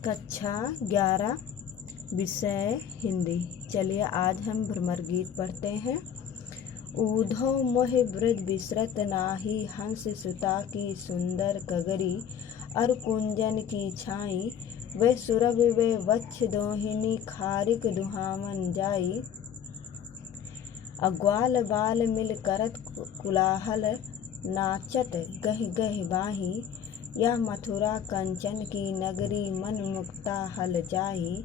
कक्षा 11 विषय हिंदी। चलिए आज हम भ्रमर गीत पढ़ते हैं। ऊधव मोहि ब्रज बिसरत नाही, हंस सुता की सुंदर कगरी, अर कुंजन की छाई, वे सुरभ वे वच्छ दोहिनी, खारिक दुहामन जाई। अग्वाल बाल मिल करत कुलाहल, नाचत गह गह बाही, यह मथुरा कंचन की नगरी, मन मुक्ता हल जाही।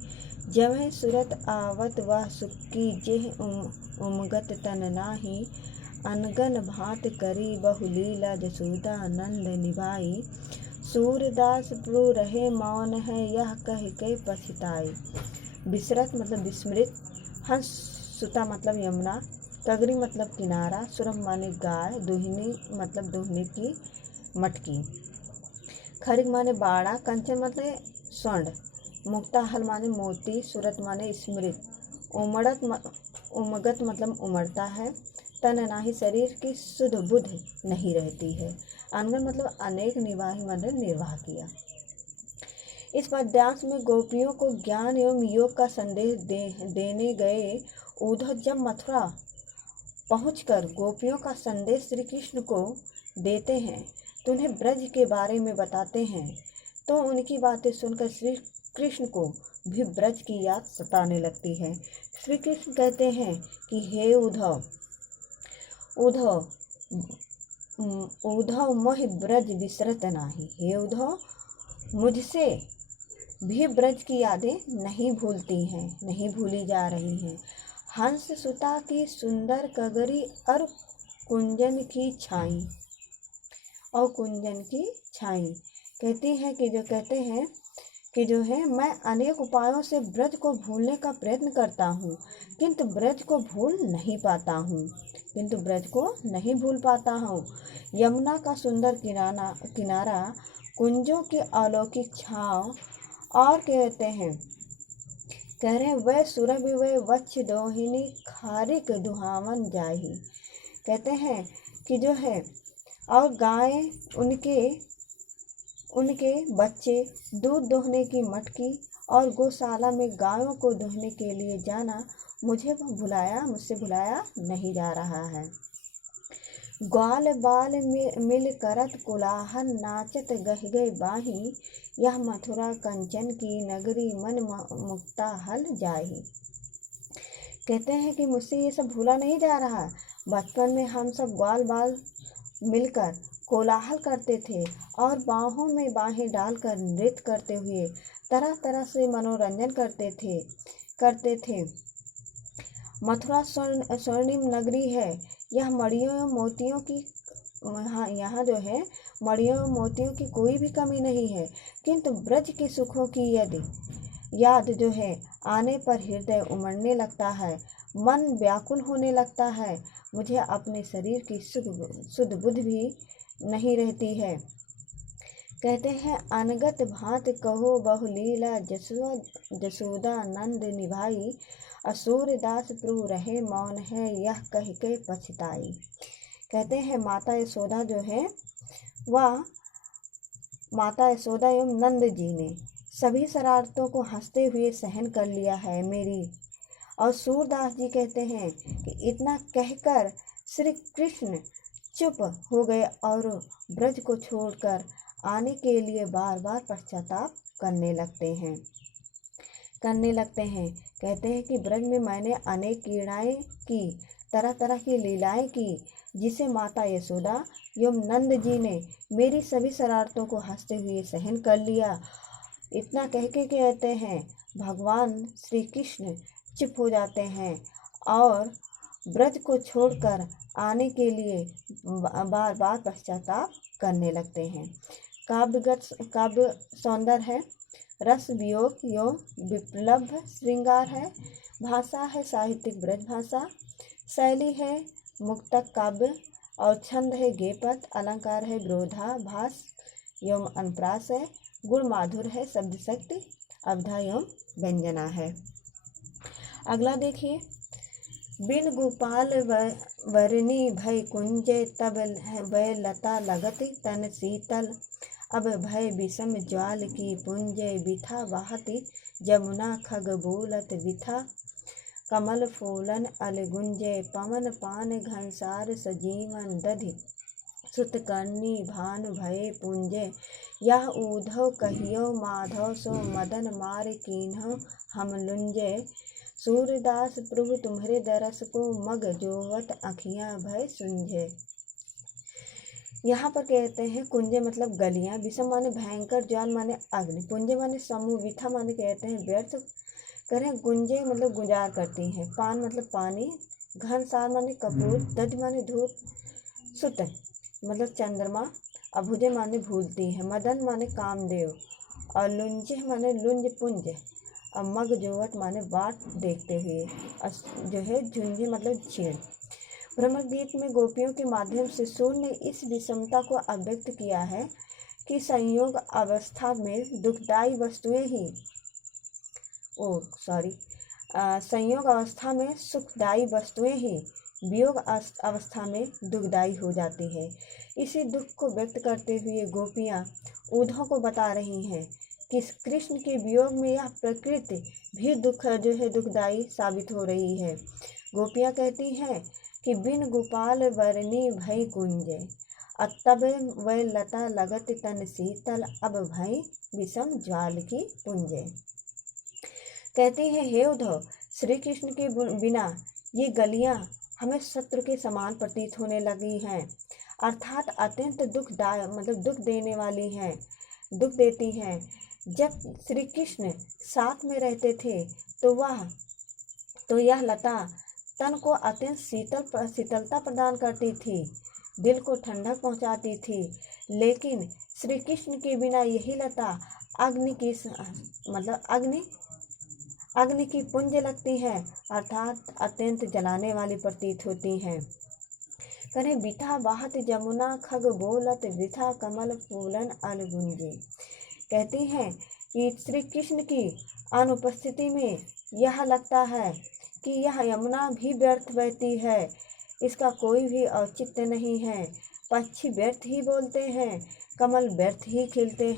जवह सूरत आवत वह सुक्की, जेह उमगत तन नाही, अनगन भांत करी बहुलीला, जसोदा नंद निभाई। सूरदास प्रभु रहे मौन है, यह कह के पछताई। बिसरत मतलब विस्मृत, हंस सुता मतलब यमुना, कगरी मतलब किनारा, सुरभ माने गाय, दुहिनी मतलब दुहने की मटकी, खरिक माने बाड़ा, कंचन मतलब स्वर्ण, मुक्ताहल माने मोती, सूरत माने स्मृत, उमगत मतलब उमड़ता है, तन नाही शरीर की सुध बुध नहीं रहती है, अनगन मतलब अनेक, निवाही मतलब निर्वाह किया। इस पद्यांश में गोपियों को ज्ञान एवं योग का संदेश देने गए उद्धव जब मथुरा पहुंचकर गोपियों का संदेश श्री कृष्ण को देते हैं तो उन्हें ब्रज के बारे में बताते हैं, तो उनकी बातें सुनकर श्री कृष्ण को भी ब्रज की याद सताने लगती है। श्री कृष्ण कहते हैं कि हे उद्धव मोहि ब्रज बिसरत नाही, हे उद्धव मुझसे भी ब्रज की यादें नहीं भूली जा रही हैं। हंस सुता की सुंदर कगरी, और कुंजन की छाई कहती है कि जो है मैं अनेक उपायों से ब्रज को भूलने का प्रयत्न करता हूँ, किंतु ब्रज को भूल नहीं पाता हूँ। यमुना का सुंदर किनारा, कुंजों की अलौकिक छाव, और कह रहे वह सुरभ वे वच्छ दोहिनी, खारिक दुहावन जाही। कहते हैं कि जो है और गाय, उनके बच्चे, दूध दोहने की मटकी और गौशाला में गायों को दोहने के लिए जाना मुझसे भुलाया नहीं जा रहा है। ग्वाल बाल मिल करत कुलाहल, नाचत गह गह बाही, यह मथुरा कंचन की नगरी, मन मुक्ता हल जाही। कहते हैं कि मुझसे ये सब भूला नहीं जा रहा। बचपन में हम सब ग्वाल बाल मिलकर कोलाहल करते थे और बाहों में बाहें डालकर नृत्य करते हुए तरह तरह से मनोरंजन करते थे। मथुरा स्वर्णिम नगरी है, यह मड़ियों एवं मोतियों की यहाँ जो है मड़ियों एवं मोतियों की कोई भी कमी नहीं है, किंतु ब्रज के सुखों की याद जो है आने पर हृदय उमड़ने लगता है, मन व्याकुल होने लगता है, मुझे अपने शरीर की सुध बुध भी नहीं रहती है। कहते हैं अनगत भांत कहो बहुलीला, जसोदा नंद निभाई, सूरदास प्रभु रहे मौन है, यह कह के पछताई। कहते हैं माता यशोदा जो है वह माता यशोदा एवं नंद जी ने सभी शरारतों को हंसते हुए सहन कर लिया है मेरी। और सूरदास जी कहते हैं कि इतना कहकर श्री कृष्ण चुप हो गए और ब्रज को छोड़कर आने के लिए बार बार पश्चाताप करने लगते हैं। कहते हैं कि ब्रज में मैंने अनेक क्रीड़ाएं की, तरह तरह की लीलाएं की, जिसे माता यशोदा एवं नंद जी ने मेरी सभी शरारतों को हंसते हुए सहन कर लिया। इतना कह के कहते हैं भगवान श्री कृष्ण चुप हो जाते हैं और ब्रज को छोड़कर आने के लिए बार बार पश्चाताप करने लगते हैं। काव्य सौंदर्य है, रस वियोग एवं विप्लव श्रृंगार है, भाषा है साहित्यिक ब्रज भाषा, शैली है मुक्तक काव्य, और छंद है गेपद, अलंकार है विरोधाभास एवं अनुप्रास है, गुण माधुर है, शब्द शक्ति, अवधा एवं व्यंजना है। अगला देखिए, बिन गोपाल वरनी भय कुंज, तब वह लता लगत तन शीतल, अब भय विषम ज्वाल की पुंजे, बिथा बहती जमुना खग बोलत विथा, कमल फूलन अलगुंजे, पवन पान घनसार सजीवन दधि, सुतकर्णी भानु भये पुंजे, यह ऊधव कहियो माधव, सो मदन मार कीन्ह हम लुंजे, सूरदास प्रभु तुम्हारे दरस को, मग जोवत अखियाँ भय सुंझे। यहाँ पर कहते हैं कुंजे मतलब गलियाँ, विषम माने भयंकर, ज्वाल माने अग्नि, पुंजे माने समूह, विथा माने कहते हैं व्यर्थ करें, गुंजे मतलब गुजार करती हैं, पान मतलब पानी, घनसार माने कपूर, दधि माने धूप, सुत मतलब चंद्रमा, अभुजे माने भूलती है, मदन माने कामदेव, और लुंजे माने लुंज पुंज, और मग जोवत माने बाट देखते हुए, और जो है झुंझे मतलब छीण। भ्रमर गीत में गोपियों के माध्यम से सूर्य ने इस विषमता को अभिव्यक्त किया है कि संयोग अवस्था में दुखदायी वस्तुएं ही संयोग अवस्था में सुखदायी वस्तुएं ही वियोग अवस्था में दुखदायी हो जाती है। इसी दुख को व्यक्त करते हुए गोपियाँ उद्धव को बता रही हैं कि कृष्ण के वियोग में यह प्रकृति भी दुखदायी साबित हो रही है। गोपियाँ कहती हैं कि बिन गोपाल वरनी भई कुंजे, तब वह लता लगत तन शीतल, अब भई विषम ज्वाल की पुंजे। कहती है हे उद्धव, श्री कृष्ण के बिना ये गलियां हमें शत्रु के समान प्रतीत होने लगी हैं, अर्थात अत्यंत दुख देने वाली हैं, दुख देती हैं। जब श्री कृष्ण साथ में रहते थे तो यह लता तन को अत्यंत शीतलता प्रदान करती थी, दिल को ठंडक पहुंचाती थी, लेकिन श्री कृष्ण के बिना यही लता अग्नि की पुंज लगती है, अर्थात अत्यंत जलाने वाली प्रतीत होती हैं। करें बिथा बहत जमुना खग बोलत वृथा, कमल फूलन अलगुंजे। कहती हैं कि श्री कृष्ण की अनुपस्थिति में यह लगता है कि यह यमुना भी व्यर्थ बहती है, इसका कोई भी औचित्य नहीं है, पक्षी व्यर्थ ही बोलते हैं, कमल व्यर्थ ही खिलते हैं।